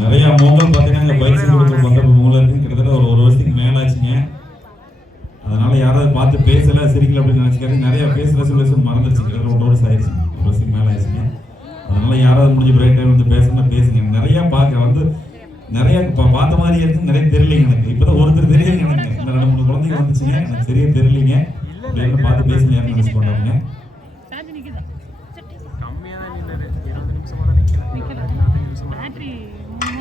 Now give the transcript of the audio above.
நிறைய மூலம் பார்த்தீங்கன்னா பயிற்சி கொடுக்க பண்ற மூலம் இருக்கு. கிட்டத்தட்ட ஒரு வருஷத்துக்கு மேல ஆச்சுங்க. அதனால யாராவது பார்த்து பேசல சிரிக்கல அப்படின்னு நினைச்சுக்காரு. நிறைய பேசுற சொல்ல மறந்துருச்சு. கிட்டத்தட்ட 1 வருஷம் ஆயிடுச்சு. 1 வருஷத்துக்கு மேல ஆயிடுச்சுங்க. அதனால யாராவது முடிஞ்ச பிரேக் டைம் வந்து பேசணும்னா பேசுங்க. நிறைய பார்க்க வந்து நிறைய பார்த்த மாதிரி இருக்கு. நிறைய தெரியலைங்க எனக்கு. இப்பதான் ஒருத்தர் தெரியுங்க எனக்கு. இந்த 2-3 குழந்தைங்க வந்துச்சுங்க. எனக்கு சரியா தெரியலைங்க. அப்படின்னு பார்த்து பேசுங்க. யாரும் நினைச்சு போட்டாங்க. கம்மியா தான் 20 நிமிஷமா தான் நிக்கல.